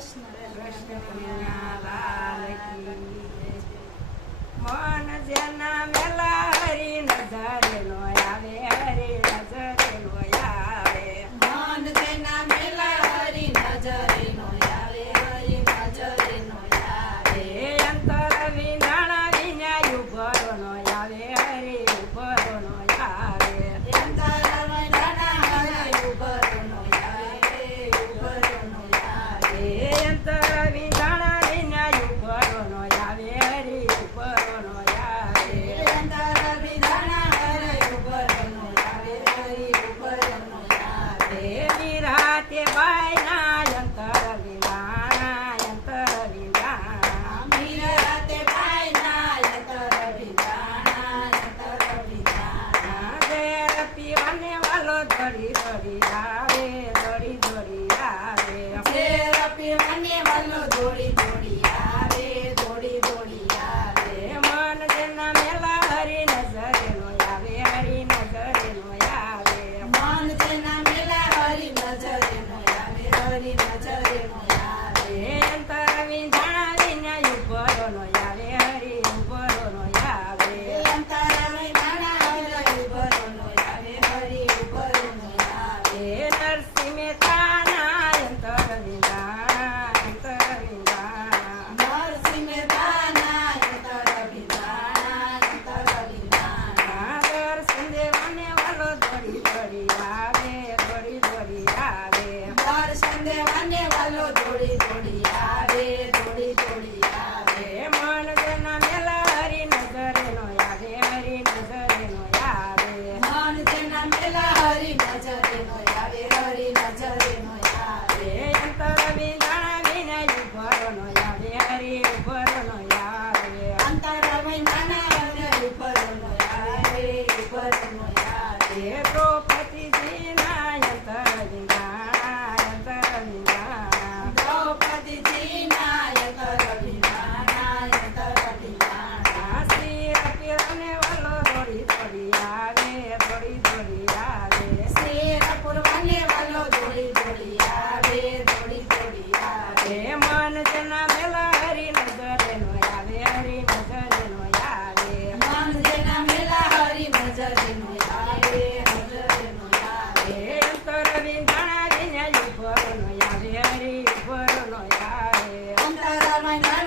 કૃષ્ણ કનૈયા લાલ કી જય. મન જેના મેલા હરી નજરે નો આવે, હરી નજરે નો આવે. મન જેના મેલા હરી નજરે નો આવે, હરી નજરે નો આવે. એ અંતર વિનાણા વિના ઉભરો નો આવે, હરી ઉભરો નો આવે. અંતર વિનાણા હરી ઉભરો નો આવે, ઉભરો નો આવે. એ અંતર વિનાણા વિના ઉભરો નો આવે, હરી ઉભરો નો આવે. અંતર વિનાણા હરી ઉભરો નો આવે, હરી ઉભરો નો આવે. એ નિરાતે બાયના અંતર વિનાણા, અંતર વિનાણા. મીરાતે પાયના અંતર વિનાણા, અંતર વિનાણા. ઘેર પીવાને વાલો દોડી દોડી આવે, દોડી દોડી આવે. ઝેર પીવાને વાલો દોડી દોડી આવે, દોડી દોડી આવે. મન જેના મેલા હરી નજરે નો આવે, હરી નજરે નો આવે. મન જેના મેલા હરી નજરે નો આવે, હરી નજરે નો આવે. અંતર વિંધાણા વિના ઉભરો નો આવે, હરી ઉભરો નો આવે. અંતર વિનાણા હરી ઉભરો નો આવે, હરી ઉભરો નો આવે. નરસિંહ મહેતાના અંતર વિંધાણા, અંતર વિંધાણા. નરસિંહ મહેતાના અંતર વિનાણા, અંતર વિનાણા. દર્શન દેવાને વાલો દોડી દોડી આવે, દોડી દોડી આવે. દર્શન દેવાને વાલો દોડી દોડી આવે, દોડી દોડી આવે. મન જેના મેલા હરી નજરે નો આવે, હરી નજરે નો આવે. મન જેના મેલા હરી નજરે નો આવે, હરી નજરે નો આવે. અંતર વિંધાણા વિના ઉભરો નો આવે, હરી ઉભરો નો આવે. અંતર વિનાના હરી ઉભરો નો આવે, ઉભરો નો આવે. દ્રૌપદીજીના અંતર વિંધાણા, અંતર વિંધાણા. દ્રૌપદીજીના અંતર વિનાના, અંતર વિનાના. શ્રી પીરને વાલો દોડી દોડી આવે, દોડી દોડી આવે. શેરપુરવાને વાલો દોડી દોડી આવે, દોડી દોડી આવે. મન જેના મેલા હરી નજરે નો આવે, હરી નજરે નો આવે. મન જેના મેલા હરી નજરે નો આવે, નજરે નો આવે. અંતર વિંધાણા વિના ઉભરો નો આવે, હરી ઉભરો નો આવે. અંતર વિના